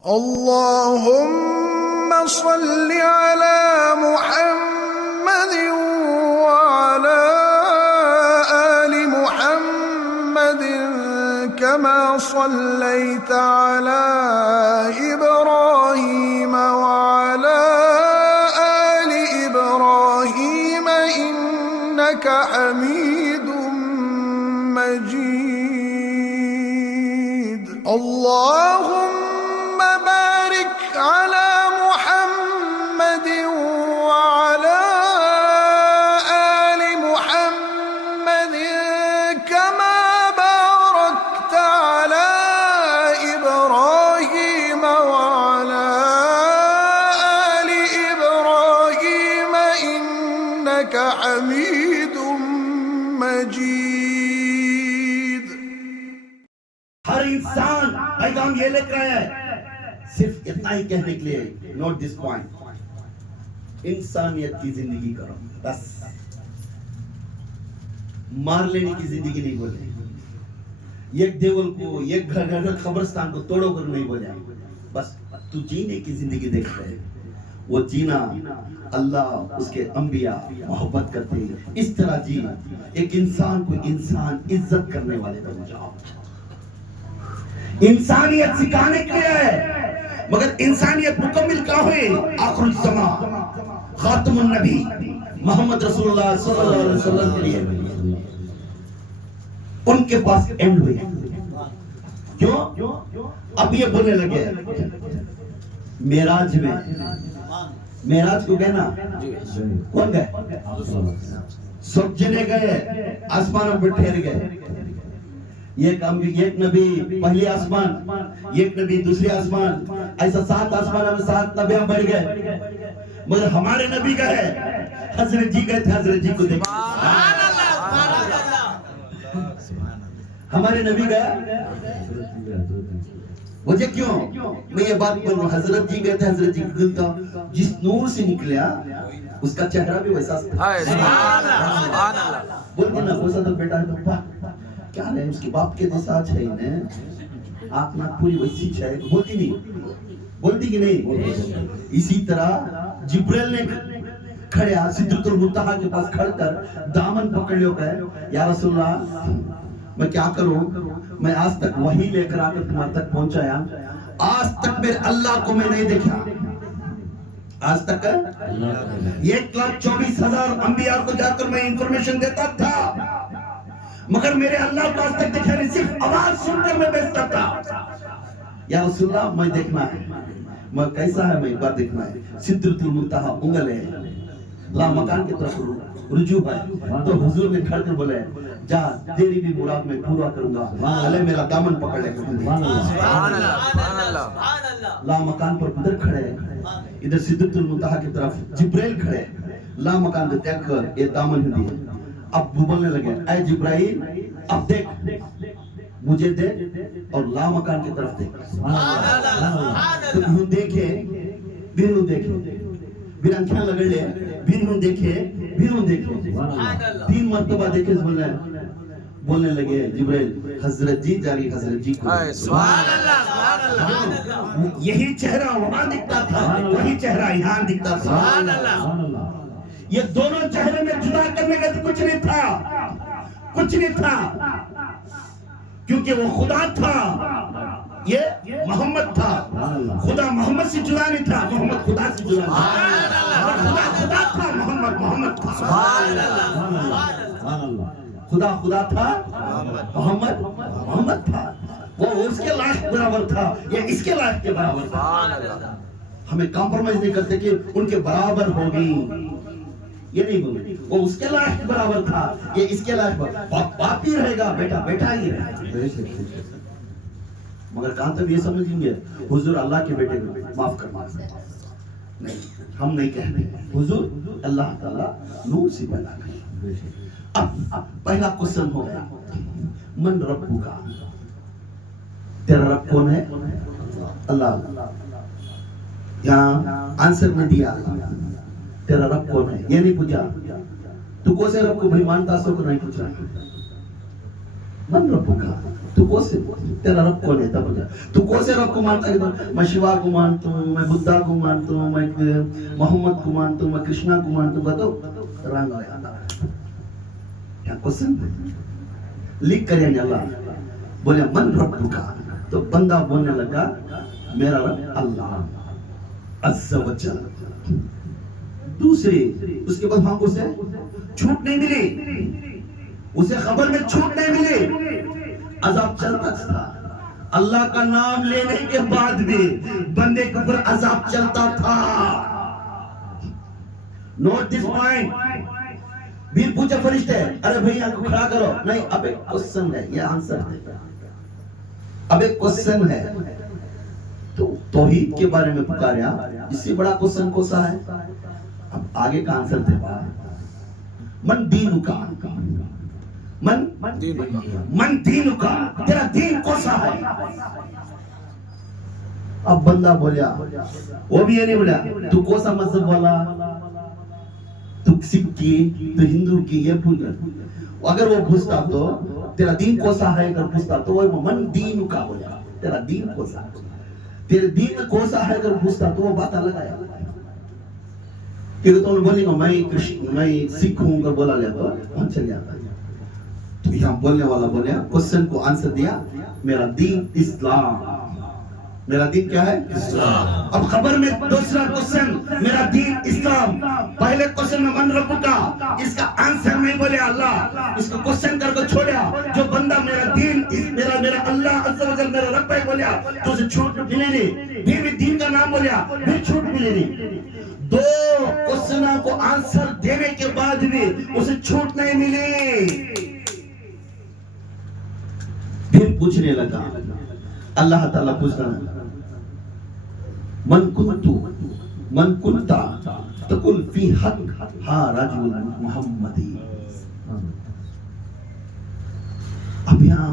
اللهم صل على محمد وعلى آل محمد كما صليت على إبراهيم وعلى آل إبراهيم إنك حميد مجيد. اللهم بارك على محمد وعلى آل محمد كما باركت على إبراهيم وعلى آل إبراهيم إنك حميد مجيد. ہر انسان پیغام یہ لکھ رہا ہے صرف اتنا ہی کہنے کے لیے، نوٹ دس پوائنٹ، انسانیت کی زندگی کرو بس، مار لینے کی زندگی نہیں بولے، ایک دیول کو ایک گھر قبرستان کو توڑو کر نہیں بولے، بس تو جینے کی زندگی دیکھ رہے، وہ جینا اللہ اس کے انبیاء محبت کرتے ہیں، اس طرح جی ایک انسان کو انسان عزت کرنے والے بن جاؤ. انسانیت سکھانے کے لیے ہے، مگر انسانیت مکمل کہاں ہوئے؟ آخر الزمان خاتم النبی محمد رسول اللہ صلی اللہ علیہ وسلم کے لیے ان کے پاس اینڈ ہوئے. کیوں؟ اب یہ بولنے لگے معراج میں، معراج کو گئے نا، کون گئے؟ سب جنے گئے، آسمانوں پر ٹھہر گئے، ایک نبی پہلی آسمان، ایک نبی دوسری آسمان، ایسا 7 آسمان میں 7 نبیاں بڑھ گئے، مگر ہمارے نبی کا ہے حضرت جی گئے تھے، حضرت جی کو دیکھ ہمارے نبی گئے. وجہ کیوں میں یہ بات بولوں؟ حضرت جی گئے تھے، حضرت جی کو جس نور سے نکلیا اس کا چہرہ بھی ویسا بولتے نا، وہ سا تو بیٹا ہے کیا ہے اس کے باپ کے جیسا ہے انہیں آپ نہ پوری ویسی ہے، بولتی نہیں، بولتی کہ نہیں؟ اسی طرح جبریل نے کھڑے سدرۃ المنتہا کے پاس کھڑ کر دامن پکڑ لیا کہ یا رسول اللہ میں کیا کروں، میں آج تک وحی لے کر آ کر تمہارے تک پہنچایا، آج تک میرے اللہ کو میں نہیں دیکھا، آج تک 1,24,000 انبیاء کو جا کر میں انفارمیشن دیتا تھا، مگر میرے اللہ کو آج تک دیکھا نہیں، صرف آواز سن کر میں بیچتا تھا. یا رسول اللہ میں دیکھنا ہے، میں کیسا ہے، میں ایک بار دیکھنا ہے. سدرۃ المنتہا انگل ہے، لا مکان کی طرف رجوع ہے، تو حضور نے کھڑ کر بولے جا تیری بھی مراد میں پورا کروں گا، اللہ میرا دامن پکڑ لے کر لا مکان پر ادھر کھڑے، ادھر سدرۃ المنتہا کی طرف جبریل کھڑے، لا مکان کو دیکھ کر یہ دامن ہندی ہے. اب وہ بولنے لگے اے جبرائیل اب دیکھ مجھے دیکھ اور لا مکان کی طرف دیکھ. تو یوں دیکھے بینوں دیکھے بین انکھیاں لگڑ لے، بینوں دیکھے بینوں دیکھے، 3 مرتبہ دیکھے بولنے لگے جبرائیل حضرت جی جاری حضرت جی کو. یہی چہرہ وہاں دکھتا تھا، وہی چہرہ یہاں دکھتا تھا. یہ دونوں چہرے میں جدا کرنے کا تو کچھ نہیں تھا، کچھ نہیں تھا، کیونکہ وہ خدا تھا، یہ محمد تھا. خدا محمد سے جدا نہیں تھا، محمد خدا سے جدا تھا. خدا خدا تھا، محمد محمد تھا. خدا خدا تھا، محمد محمد تھا. وہ اس کے لائق برابر تھا، یہ اس کے لائق کے برابر تھا. ہمیں کمپرومائز نہیں کرتے کہ ان کے برابر ہوگی، یہ نہیں بولے، وہ اس کے لائق برابر تھا، یہ اس کے لائق باپ ہی رہے گا، بیٹا بیٹا ہی رہے گا. مگر کہاں تک یہ سمجھیں گے حضور اللہ کے بیٹے کو معاف کرنا نہیں، ہم نہیں کہتے. حضور اللہ تعالیٰ نور سے پیدا کرے. اب پہلا کوسچن ہو گیا من رب کا، تیرا رب کون ہے؟ اللہ. یہاں آنسر نہیں دیا تیرا رب کون ہے، یہ نہیں پوچھا. تو کون سے رب کو بھائی مانتا سو کو نہیں پوچھا. من رب کا تو کون سے تیرا رب کون ہے؟ تب تو کون سے رب کو مانتا ہے؟ میں شیوا کو مانتا ہوں، میں بدھا کو مانتا ہوں، میں محمد کو مانتا ہوں، میں کرشنا کو مانتا ہوں. بتاؤ رنگ آیا کیا کوشچن لکھ کر اللہ بولے من رب کا، تو بندہ بولنے لگا میرا رب اللہ عز و جل. دوسری اس کے بعد ہم اسے چھوٹ نہیں ملی، اسے خبر میں چھوٹ نہیں ملی، عذاب چلتا تھا. اللہ کا نام لینے کے بعد بھی بندے کے اوپر عذاب چلتا تھا. Note this point. بھی پوچھا فرشتے ارے بھئی آپ کو کھڑا کرو، نہیں اب ایک کوسچن ہے، یہ آنسر ہے، اب ایک کوسچن ہے. تو توحید کے بارے میں پکاریا، اس سے بڑا کوسچن کون سا ہے؟ اب آگے کا آنسر تھے من دینو کا، من دینو کا، تیرا دین کون سا ہے؟ اب بندہ بولیا، وہ بھی یہ نہیں بولیا تو کون سا مذہب والا، تو سکھ کی، تو ہندو کی، یہ بھول گیا. اگر وہ پوچھتا تو تیرا دین کون سا ہے، اگر پوچھتا تو وہ من دینو کا بولیا، تیرا دین کون سا ہے، تیرے دین کون سا ہے اگر پوچھتا تو وہ بات الگ آیا. کہ تو بولے گا میں سکھ ہوں اگر بولا لیا تو ہم چل جاتا ہے. تو یہاں بولنے والا بولیا، کوسچن کو آنسر دیا میرا دین اسلام. میرا دین کیا ہے؟ اسلام. اب خبر میں دوسرا کوسچن میرا دین اسلام. پہلے کوسچن میں من رب کا، اس کا آنسر نہیں بولے اللہ، اس کو کوسچن کر کو چھوڑیا. جو بندہ میرا دین میرا اللہ عز و جل میرا رب ہے بولیا تو اسے چھوٹ ملے نہیں. پھر بھی دین کا نام بولیا پھر چھوٹ ملے نہیں. دو کوسچنوں کو آنسر دینے کے بعد بھی اسے چھوٹ نہیں ملی. پھر پوچھنے لگا، اللہ تعالیٰ پوچھنا من کنتا تقل فی حق ہا رجل محمدی. اب یہاں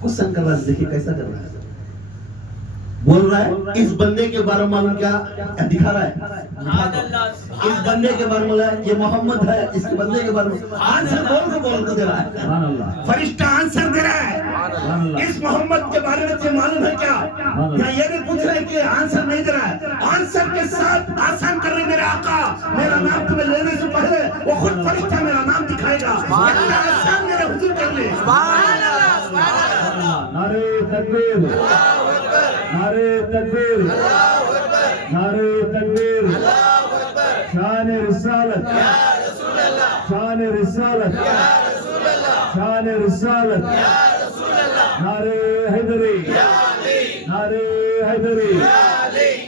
کوسچن کر رہا ہے، دیکھیں کیسا کر رہا ہے. بول رہا ہے اس بندے کے بارے میں معلوم کیا دکھا رہا ہے، اس بندے کے بارے میں یہ محمد ہے، اس کے بندے کے بارے میں آنسر بول کو دے رہا ہے. فرشتہ آنسر دے رہا ہے اس محمد کے بارے میں تجھے معلوم ہے کیا؟ یا یہ بھی پوچھ رہا ہے کہ آنسر نہیں دے رہا ہے، آنسر کے ساتھ آسان کر رہے میرے آقا. میرا نام تمہیں لینے سے پہلے وہ خود فرشتہ میرا نام دکھائے گا. اتنا آسان میرے حضور کر لے. نعرہ تکبیر، نعرہ تکبیر، نعرہ تکبیر. شان رسالت، شان رسالت، شان رسالت. نعرہ حیدری، نعرہ حیدری،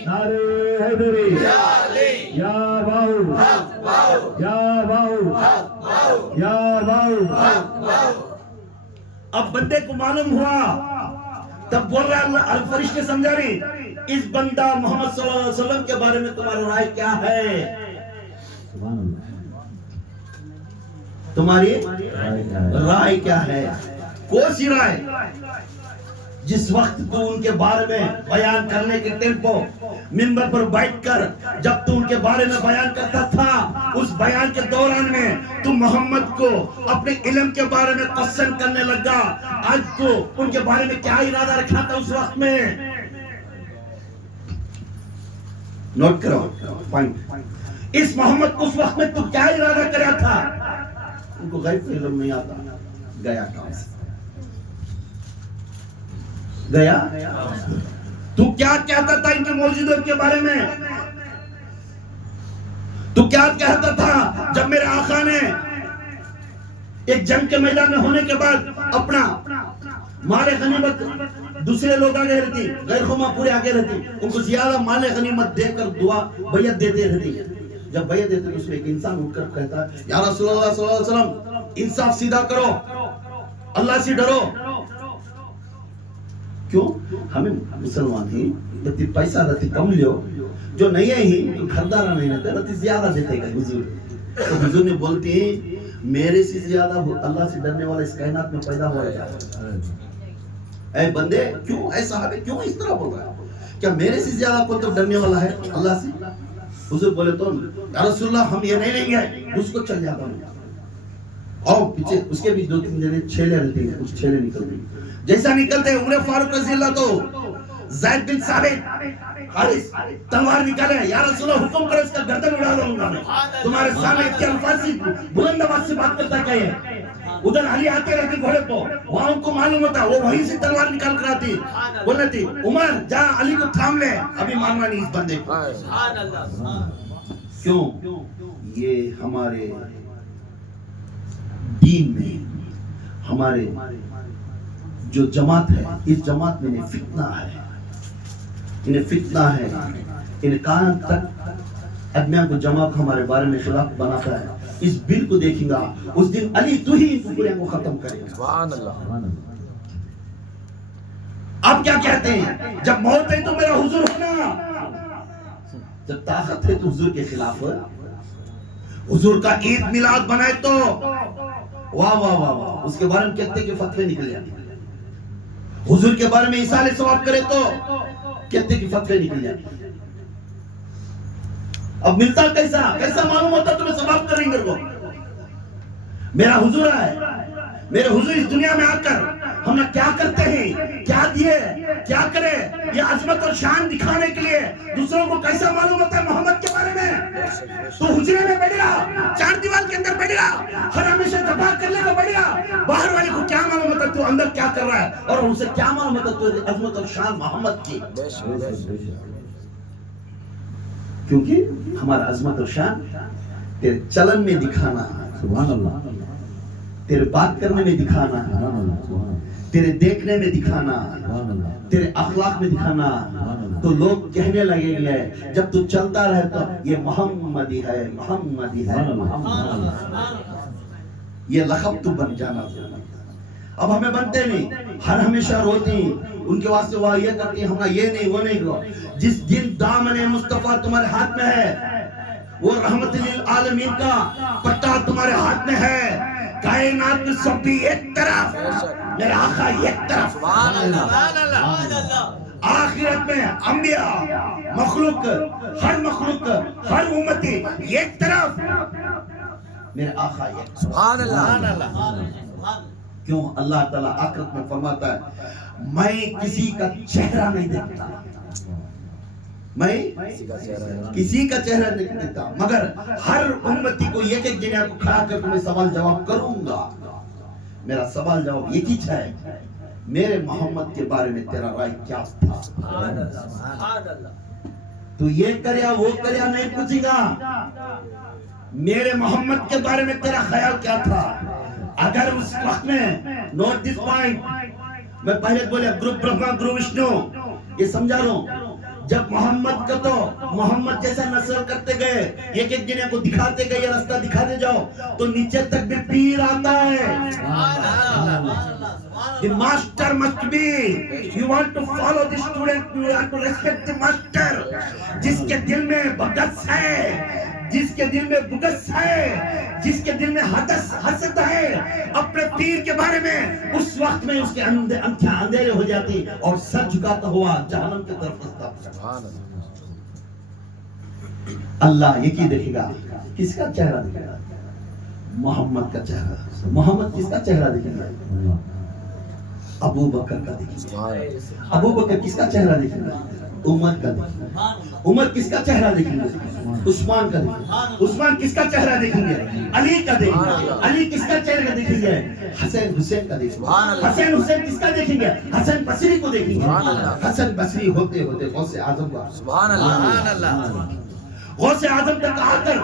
نعرہ حیدری. یا باہو، یا باہو، یا باہو. اب بندے کو معلوم ہوا تب بول رہا اللہ فرشتے سمجھا رہی اس بندہ محمد صلی اللہ علیہ وسلم کے بارے میں تمہاری رائے کیا ہے؟ تمہاری رائے کیا ہے؟ کون سی رائے؟ جس وقت تو ان کے بارے میں بیان کرنے کے ٹیمپو منبر پر بیٹھ کر جب تو ان کے بارے میں بیان کرتا تھا، اس بیان کے دوران میں تو محمد کو اپنے علم کے بارے میں کوسچن کرنے لگا. آج تو ان کے بارے میں کیا ارادہ رکھا تھا اس وقت میں؟ نوٹ کرو پوائنٹ. اس محمد کو اس وقت میں تو کیا ارادہ کریا تھا؟ ان کو غیب علم نہیں آتا. گیا کام سے گیا. تو کیا کہتا تھا ان کے موجودوں کے بارے میں؟ تو کیا کہتا تھا جب میرے آقا نے ایک جنگ کے میدان میں ہونے کے بعد اپنا مال غنیمت دوسرے لوگ آگے رہتی، غیر قوماں پورے آگے رہتی، ان کو زیادہ مال غنیمت دے کر دعا بیعت دیتے رہتی. جب بیعت دیتے اس میں ایک انسان اٹھ کر کہتا ہے یا رسول اللہ صلی اللہ علیہ وسلم انصاف سیدھا کرو، اللہ سے ڈرو. کیوں؟ ہمیں مسلمان ہی رتی پیسہ رتی کم لیو، جو نہیں ہے ہی خریدارہ نہیں رہتا رتی زیادہ دیتے گا. حضور تو حضور نے بولتی ہیں میرے سے زیادہ اللہ سے ڈرنے والا اس کائنات میں پیدا ہوا ہے. اے بندے کیوں اے صحابے کیوں اس طرح بول رہا ہے؟ کیا میرے سے زیادہ کوئی تو ڈرنے والا ہے اللہ سے؟ حضور بولے تو یا رسول اللہ ہم یہ نہیں لیں گے، اس کو چل جاتا ہوں. اور پیچھے اس کے بھی 2-3 جنے چھیلے رہتے ہیں, کچھ چھیلے نکلتے ہیں. جیسا نکلتے ہیں عمر فاروق رضی اللہ تو زید بن ثابت حارث تلوار نکالے, یا رسول اللہ حکم کرو اس کا گردن اڑا دوں گا میں, تمہارے سامنے اتنے الفاظ سے بلند آواز سے بات کرتا کہ ہے. ادھر علی آتے رہتے گھوڑے کو, وہاں ان کو معلوم ہوتا وہ وہیں سے تلوار نکال کر آتی, بولنے تھی عمر جا علی کو تھام لے, ابھی مارنا نہیں اس بندے کو. کیوں؟ یہ ہمارے دین میں ہمارے جو جماعت ہے, اس جماعت میں انہیں فتنہ ہے, انہیں فتنہ ہے, انہیں کہاں تک ادمیان کو جمع کو ہمارے بارے میں خلاف بناتا ہے. اس بل کو دیکھیں گا اس دن علی تو ہی ان پورے کو ختم کرے گا. سبحان اللہ. آپ کیا کہتے ہیں جب موت ہے تو میرا حضور ہونا, جب طاقت ہے تو حضور کے خلاف ہے. حضور کا عید میلاد بنائے تو واہ واہ واہ واہ, اس کے بارے میں کہتے کہ فتوے نکلے. حضور کے بارے میں ایصال ثواب کرے تو کہتے کہ فتوے نکل جائے. اب ملتا کیسا معلوم ہوتا تمہیں ثواب کریں گے. میرا حضور ہے, میرے حضور اس دنیا میں آ کر ہم نے کیا کرتے ہیں, کیا دیے, کیا کرے, یہ عظمت اور شان دکھانے کے لیے دوسروں کو کیسا معلوم ہوتا ہے محمد کے بارے میں. تو حجرے میں بیٹھ گیا, چار دیوار کے اندر بیٹھ گیا, ہر ہمیشہ دفاع کرنے کو بیٹھ گیا, باہر والے کو کیا معلوم ہوتا تو اندر کیا کر رہا ہے, اور ان سے کیا معلوم ہوتا تو عظمت اور شان محمد کی. کیونکہ ہمارا عظمت اور شان تیرے چلن میں دکھانا, سبحان اللہ, تیرے بات کرنے میں دکھانا, تیرے دیکھنے میں دکھانا, تیرے اخلاق میں دکھانا. تو لوگ کہنے لگیں گے جب تو چلتا رہے تو یہ محمدی ہے, محمدی ہے, یہ لقب تو بن جانا. اب ہمیں بنتے نہیں, ہر ہمیشہ روتی, ان کے واسطے وہ یہ کرتی ہمارا یہ نہیں وہ نہیں. جس دن دامن مصطفیٰ تمہارے ہاتھ میں ہے, وہ رحمت للعالمین کا پٹا تمہارے ہاتھ میں ہے, کائنات میں سب بھی ایک طرف, میرے آقا ایک طرف, آخرت میں انبیاء مخلوق, ہر مخلوق, ہر امتی ایک طرف, میرے آقا ایک. سبحان اللہ. کیوں اللہ تعالیٰ آخرت میں فرماتا ہے میں کسی کا چہرہ نہیں دیکھتا, میں کسی کا چہرہ نہیں دیکھتا, مگر ہر امتی کو ایک ایک جگہ کو کھڑا کر تمہیں سوال جواب کروں گا. میرا سوال جواب ایک ہی ہے, میرے محمد کے بارے میں تیرا رائے کیا تھا. تو یہ کریا وہ کریا نہیں پوچھے گا, میرے محمد کے بارے میں تیرا خیال کیا تھا. اگر اس وقت میں نوٹ دس پوائنٹ, میں پہلے بولے گروپ برہما گروپ وشنو, یہ سمجھا رہا ہوں. جب محمد کا تو محمد جیسا نسل کرتے گئے, ایک ایک جنے کو دکھاتے گئے, یہ راستہ دکھاتے جاؤ, تو نیچے تک بھی پیر آتا ہے. The master must be, you want to follow the student, you have to respect the master. جس کے دل میں بغض ہے, جس کے دل میں بغض ہے, جس کے دل میں حسد ہے اپنے پیر کے بارے میں, اس وقت میں اس کے آنکھیں اندھیرے ہو جاتی اور سر جھکاتا ہوا جہنم کی طرف رستا. اللہ یکی دیکھے گا, کس کا چہرہ دیکھے گا, محمد کا چہرہ. محمد کس کا چہرہ دیکھے گا, ابو بکر کا دیکھے گا. ابو بکر کس کا چہرہ دیکھے گا, عمر کا دیکھے گا. عمر کس کا چہرہ دیکھیں گے, عثمان کا دیکھیں گے. عثمان کس کا چہرہ دیکھیں گے, علی کا دیکھیں گے. علی کس کا چہرہ دیکھیں گے, حسین حسین کا دیکھیں گے. حسین حسین کس کا دیکھیں گے, حسن بصری کو دیکھیں گے. حسن بصری ہوتے ہوتے غوث اعظم کا, سبحان اللہ, غوث اعظم تک آ کر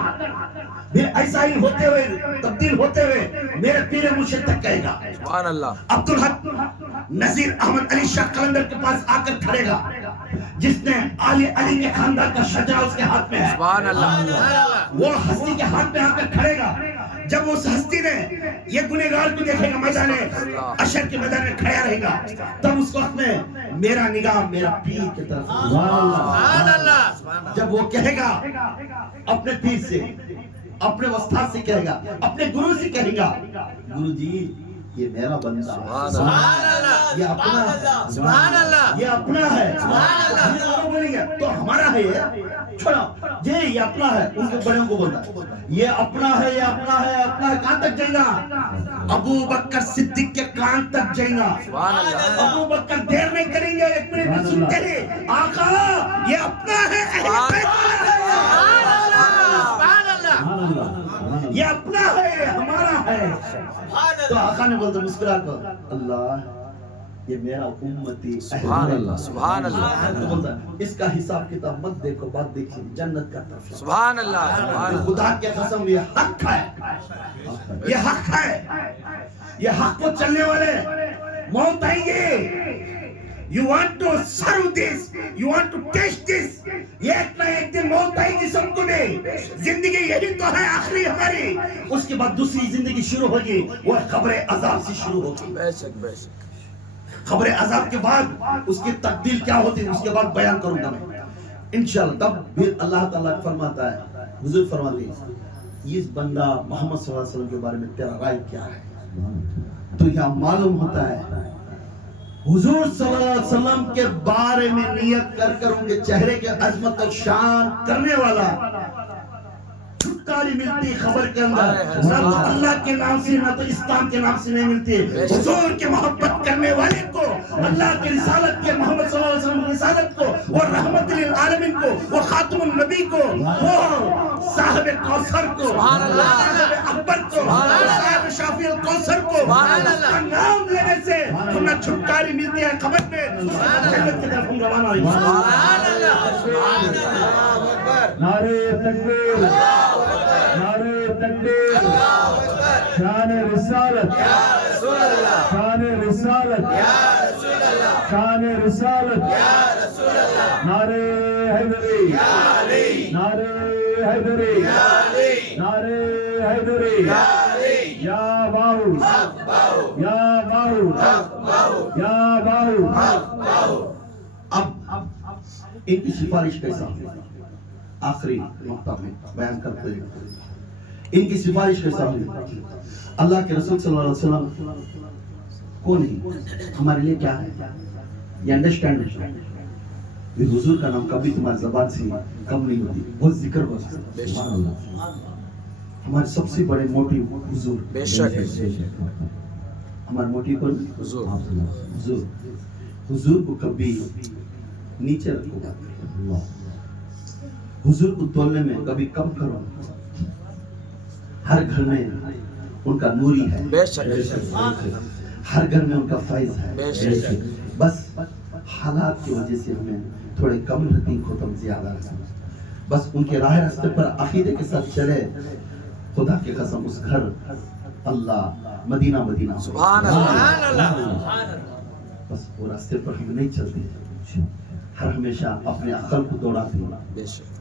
ایسا ہی ہوتے ہوئے تبدیل ہوتے ہوئے میرے پیر مرشد تک کہے گا, سبحان اللہ. عبدالحق نذیر احمد علی شاہ قلندر کے پاس آ کر کھڑے گا, جس نے علی کے خاندان کا شجاع اس کے ہاتھ میں ہے, سبحان اللہ. وہ ہستی کے ہاتھ میں آ کر کھڑے گا. جب اس ہستی نے یہ گنہگار کو دیکھے گا میدان حشر کے میدان میں کھڑا رہے گا, تب اس وقت میں میرا نگاہ میرا پیر کی طرف, سبحان اللہ. جب وہ کہے گا اپنے پیر سے, اپنے استاد سے کہے گا, اپنے گرو سے کہے گا, گرو جی یہ میرا بندہ سبحان یہ اپنا سبحان اللہ یہ اپنا ہے یہ لوگ بولیں گے تو ہمارا ہے یہ چھوڑا جی یہ اپنا ہے ان کے بڑوں کو بولتا ہے یہ اپنا ہے یہ اپنا ہے اپنا ہے کہاں تک جائے گا ابو بکر صدیق کے کان تک جائے گا ابو بکر دیر نہیں کریں گے ایک منٹ میں سنتے رہے آقا یہ اپنا ہے یہ اپنا ہے ہمارا ہے تو آقا نے بولتا مسکرا کر اللہ یہ میرا امتی سبحان اللہ سبحان اللہ تو بولتا اس کا حساب کتاب مت دیکھو بات دیکھیں جنت کا طرف سبحان اللہ سبحان اللہ خدا کے قسم یہ حق ہے یہ حق ہے یہ حق کو چلنے والے موت آئیں گے You want to serve this, you want to taste this. یہ ایک نہ ایک دن موت آئے گی سب کو بھی زندگی یہی تو ہے آخری ہماری اس کے بعد دوسری زندگی شروع ہوگی وہ قبر عذاب سے شروع ہوگی بے شک بے شک قبر عذاب کے بعد اس کی تقدیر کیا ہوتی ہے اس کے بعد بیان کروں گا میں انشاءاللہ تب پھر اللہ تعالیٰ فرماتا ہے حضور فرماتے ہیں اس بندہ محمد صلی اللہ علیہ وسلم کے بارے میں تیرا رائے کیا ہے تو یہاں معلوم ہوتا ہے حضور صلی اللہ علیہ وسلم کے بارے میں نیت کر کر ان کے چہرے کے عظمت اور شان کرنے والا چھٹکاری ملتی خبر کے اندر نہ تو اللہ کے نام سے نہ تو اسلام کے نام سے نہیں ملتی حضور کے محبت کرنے والے کو اللہ کی رسالت کے محمد صلی اللہ علیہ وسلم رسالت کو اور رحمت للعالمین کو وہ خاتم النبی کو وہ صاحب کوثر کو صاحب اکبر کو صاحب شافی الکوثر کو اس کا نام لینے سے ہمیں چھٹکاری ملتی ہے خبر میں جنت کی طرف ہم روانہ ہوئی سبحان اللہ سبحان اللہ نعرہ تکبیر نعرہ تکبیر شان رسالت شان رسالت شان رسالت نعرہ حیدری نعرہ حیدری نعرہ حیدری یا باہو یا باہو یا باہو اب ان کی سفارش کیسا آخری نقطہ میں بیان کرتے ہیں ان کی سفارش کیسا ہوئی اللہ کے رسول صلی اللہ علیہ وسلم کون ہے ہمارے لیے کیا ہے یہ انڈرسٹینڈ یہ حضور کا نام کبھی تمہاری زبان سے کم نہیں ہوتی بہت ذکر ہوتا ہمارے سب سے بڑے موٹیو حضور بے شک ہمارے موٹیو کون حضور حضور حضور کو کبھی نیچے رکھو حضور کو تولنے میں کبھی کم کرو ہر گھر میں ان کا نوری ہے بے شک ہر گھر میں ان کا فیض ہے بے شک بس حالات کی وجہ سے ہمیں تھوڑے کم رہتی ختم زیادہ رہتی بس ان کے راہ راستے پر عقیدے کے ساتھ چلے خدا کے قسم اس گھر اللہ مدینہ مدینہ سبحان اللہ بس وہ راستے پر ہم نہیں چلتے ہر ہمیشہ اپنے عقل کو دوڑاتے بے شک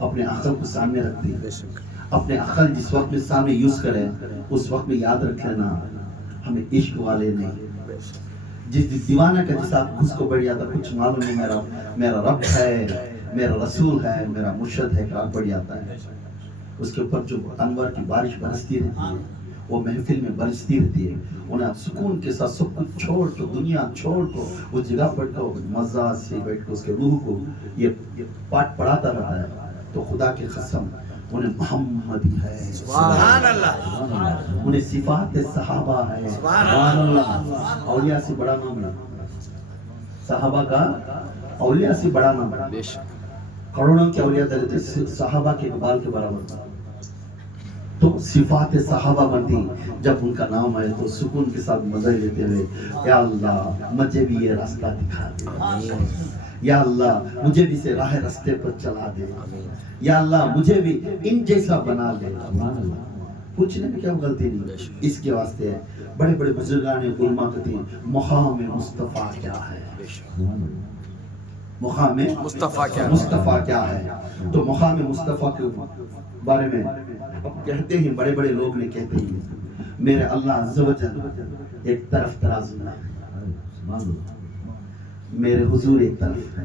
اپنے عقل کو سامنے رکھتے بے شک اپنے عقل جس وقت میں سامنے یوز کرے اس وقت میں یاد رکھ لینا ہمیں عشق والے نہیں جس دیوانہ کا جس آپ گھس کو بڑھ جاتا کچھ معلوم نہیں میرا رب ہے میرا رسول ہے میرا مرشد ہے کہ بڑھ جاتا ہے اس کے اوپر جو انور کی بارش برستی رہتی ہے وہ محفل میں برستی رہتی ہے انہیں آپ سکون کے ساتھ سب کچھ چھوڑ کو دنیا چھوڑ کو وہ جگہ پر کو مزہ سے بیٹھ کے اس کے روح کو یہ پاٹ پڑھاتا رہتا ہے تو خدا کی قسم انہیں محمدی ہے سبحان اللہ انہیں صفات صحابہ ہے سبحان اللہ اولیاء سے بڑا نام ہے صحابہ کا اولیاء سے بڑا نام ہے بے شک کروڑوں کے اولیاء درجے صحابہ کے اقبال کے برابر تھا تو صفات صحابہ بنتی جب ان کا نام آئے تو سکون کے ساتھ مزے لیتے ہوئے یا اللہ مجھے بھی یہ راستہ دکھا دے یا اللہ مجھے بھی سے راہ راستے پر چلا دے یا اللہ مجھے بھی ان جیسا بنا دے پوچھنے میں کیا غلطی نہیں اس کے واسطے ہے بڑے بڑے بزرگان علماء کہتے ہیں مقام مصطفیٰ کیا ہے مقام مصطفیٰ کیا ہے تو مقام مصطفیٰ کے بارے میں اب کہتے ہیں بڑے بڑے لوگ نے کہتے ہیں میرے اللہ عز و جل ایک طرف ترازو ہے میرے حضور ایک طرف ہے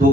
2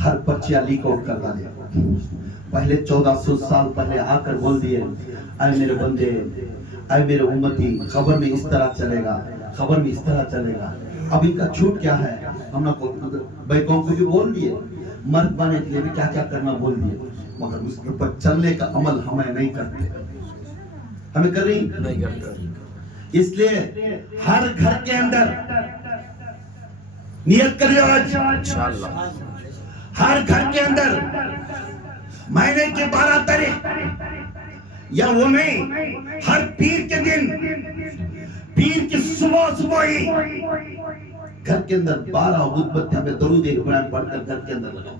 ہر پرچیا لیک آؤٹ کر ڈالے. پہلے 1400 سال پہلے آ کر بول دیے اے میرے بندے اے میرے امتی خبر میں اس طرح چلے گا, خبر میں اس طرح چلے گا. اب ان کا جھوٹ کیا ہے, ہم نے بیکوں کو بھی بول دیے, مرد بننے کے لیے بھی کیا کیا کرنا بول دیے, مگر اس کے اوپر چلنے کا عمل ہمیں نہیں کرتے, ہمیں کر رہی نہیں کرتے. اس لیے ہر گھر کے اندر نیت کریو آج انشاءاللہ, ہر گھر کے اندر مہینے کے 12 تاریخ یا وہ نہیں, ہر پیر کے دن, پیر کی صبح ہی گھر کے اندر 12 عود بتیاں پہ درود ابراہیم پڑھ کر گھر کے اندر لگاؤ.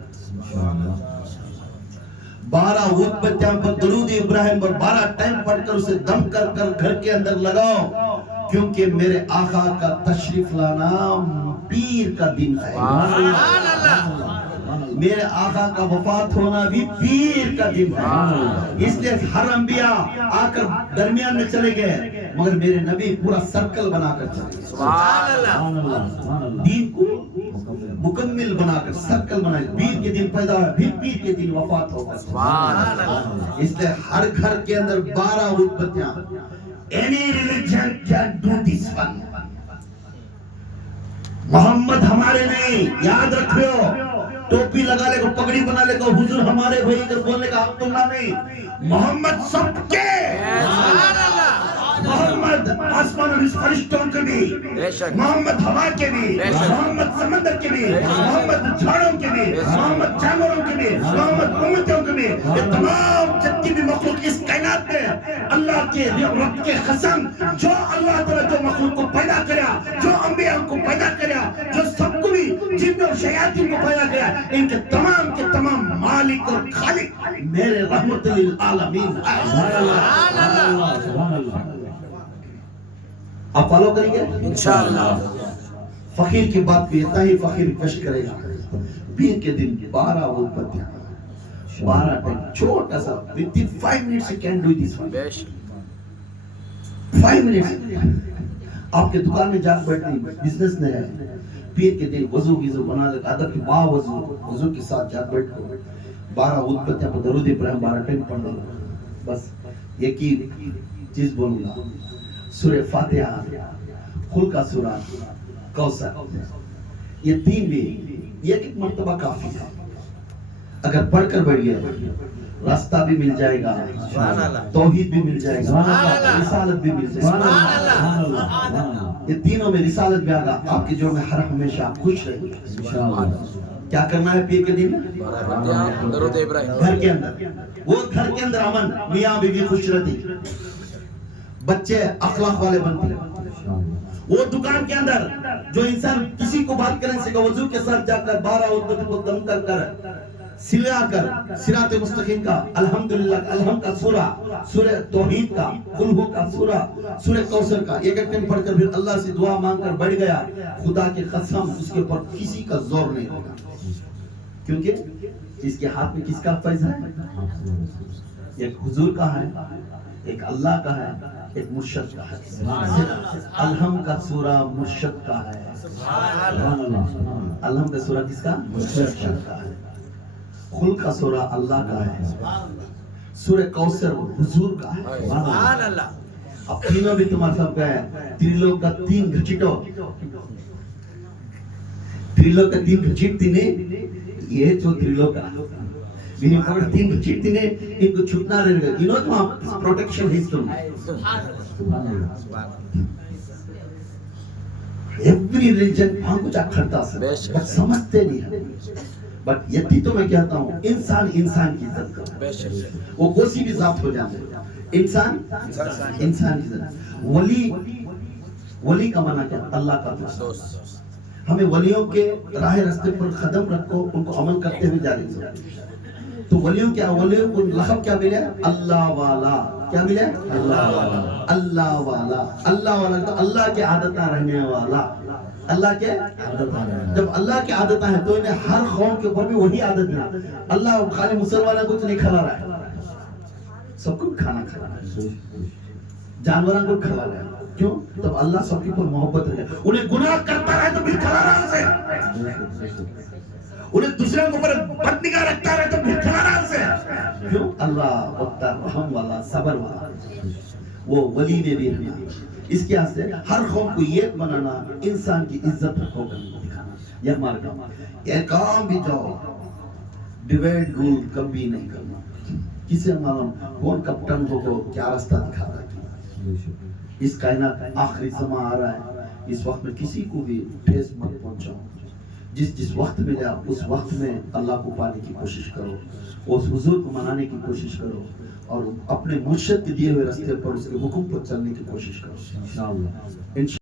12 عود بتیاں پر درود ابراہیم پر 12 ٹائم پڑھ کر اسے دم کر کر گھر کے اندر لگاؤ, کیونکہ میرے آقا کا تشریف لانا پیر کا دن ہے. میرے آقا کا وفات ہونا بھی پیر کا دن ہے. اس لیے ہر انبیاء آ کر درمیان میں چلے گئے, مگر میرے نبی پورا سرکل بنا کر چلے گئے. سبحان اللہ, دین کو مکمل بنا کر سرکل بنائے. پیر کے دن پیدا ہے, پھر پیر کے دن وفات ہوگا. سبحان اللہ. اس لیے ہر گھر کے اندر 12 رتبتیاں. Any religion can do this one. محمد ہمارے نہیں, یاد رکھو. ٹوپی لگا لے کو, پگڑی بنا لے کو, حضور ہمارے بھائی کر بولنے کا حق تمہارا نہیں. محمد سب کے, محمد آسمان اور اس فرشتوں کے بھی, محمد ہوا کے بھی, محمد سمندر کے بھی, محمد جھاڑوں کے بھی, محمد جانوروں کے بھی, محمد امتوں کے بھی. یہ تمام جتنی بھی مخلوق اس کائنات میں اللہ کے رب کے قسم, جو اللہ تعالیٰ جو مخلوق کو پیدا کریا, جو انبیاء کو پیدا کریا, جو سب کو بھی جن اور شیاطین کو پیدا کریا, ان کے تمام مالک اور خالق میرے رحمت للعالمین. آپ فالو کریں گے انشاءاللہ. فقیر کی بات بھی اتنا ہی فقیر پیش کرے گا. پیر کے دن 12 عود بتیاں, 12 ٹائم, چھوٹا سا, within 5 minutes you can do this one. 5 minutes. آپ کے دکان میں جا بیٹھنے بزنس نہیں ہے, پیر کے دن وضو بنا لے, ادب کے با وضو کے ساتھ جا بیٹھو, 12 عود بتیاں پر درود ابراہیم 12 ٹائم پڑھ لو. بس ایک ہی چیز بولوں گا, سورہ فاتحہ, خلق کا سورہ, کوثر, یہ تین بھی ایک مرتبہ کافی ہے. اگر پڑھ کر بیٹھ گئے راستہ بھی مل جائے گا, توحید بھی مل جائے گا, رسالت بھی مل جائے گا. یہ تینوں میں رسالت بھی آگا, آپ کے جو میں ہر ہمیشہ خوش رہے گا. کیا کرنا ہے پیر کے دن گھر کے اندر, وہ گھر کے اندر امن, میاں بیوی خوش رہتی, بچے اخلاق والے بنتے. وہ دکان کے اندر جو انسان کسی کو بات کرنے سے وضو کے ساتھ جا کر 12 عود کو دم کر کر سلا کر صراط مستقیم کا, الحمدللہ الحمد کا سورہ, سورہ توحید کا, قل ہو کا سورہ, سورہ کوثر کا ایک ٹائم پڑھ کر پھر اللہ سے دعا مانگ کر بیٹھ گیا, خدا کی قسم اس کے اوپر کسی کا زور نہیں ہوگا, کیونکہ اس کے ہاتھ میں کس کا فیض ہے, ایک حضور کا ہے, ایک اللہ کا ہے, ایک مرشد کا ہے. الحمد کا سورہ مرشد کا ہے. الحمد کا سورہ کس کا, مرشد کا ہے. خلق کا سورہ اللہ کا ہے. سورہ کوثر حضور کا ہے. سبحان اللہ. اب تینوں بھی تمہارے سب کا ہے. تریلوک کا 3 گھچٹو, تریلوک کا 3 گھچٹ نے, یہ جو تریلوک کا meaning for 3 گھچٹ نے, ان کو چھوٹنا رہے گا. you know تو protection ہے تم. every religion ہم کچھ کھڑتا ہے بٹ سمجھتے نہیں ہیں. بٹ یتی تو میں کہتا ہوں انسان کی عزت کرتا ہے, وہ کوسی بھی ذات ہو جاتے ہیں. انسان کی عزت. ولی کا معنی کیا, اللہ کا دوست. ہمیں ولیوں کے راہ راستے پر قدم رکھو, ان کو عمل کرتے ہوئے جاری کرو. تو ولیوں کو لقب کیا ملے, اللہ والا. کیا ملے, اللہ والا. اللہ والا, اللہ والا تو اللہ کے عادتاں رہنے والا. اللہ کے جب اللہ کی عادتاں ہیں تو انہیں ہر قوم کے اوپر بھی وہی عادت ہے. اللہ خالی مسلمانوں کو تو نہیں کھلا رہا ہے, سب کو کھانا کھلا رہا ہے, جانوروں کو کھلا رہا ہے. کیوں, تب اللہ سب کے اوپر محبت رہے. انہیں گناہ کرتا رہے تو بھی کھلا رہا ہے. انہیں دوسرے کے اوپر بد نگاہ رکھتا رہے تو پھر کھلانا اسے کیوں؟ اللہ وقتا رحم والا صبر والا وہ ولی نے بھی ہمیں اس کے سے ہر قوم کو ایک بنانا انسان کی عزت کو دکھانا یہ ہمارا کام ہے یہ کام بھی جاؤ ڈیویڈ رول کبھی نہیں کرنا کسی معلوم کون کپٹن کو کیا راستہ دکھا رہا ہے اس کائنات آخری زمان آ رہا ہے اس وقت میں کسی کو بھی ٹھیس مت پہنچاؤ جس وقت میں جا اس وقت میں اللہ کو پانے کی کوشش کرو اس حضور کو منانے کی کوشش کرو اور اپنے مرشد کے دیے ہوئے راستے پر اس کے حکم پر چلنے کی کوشش کرو انشاءاللہ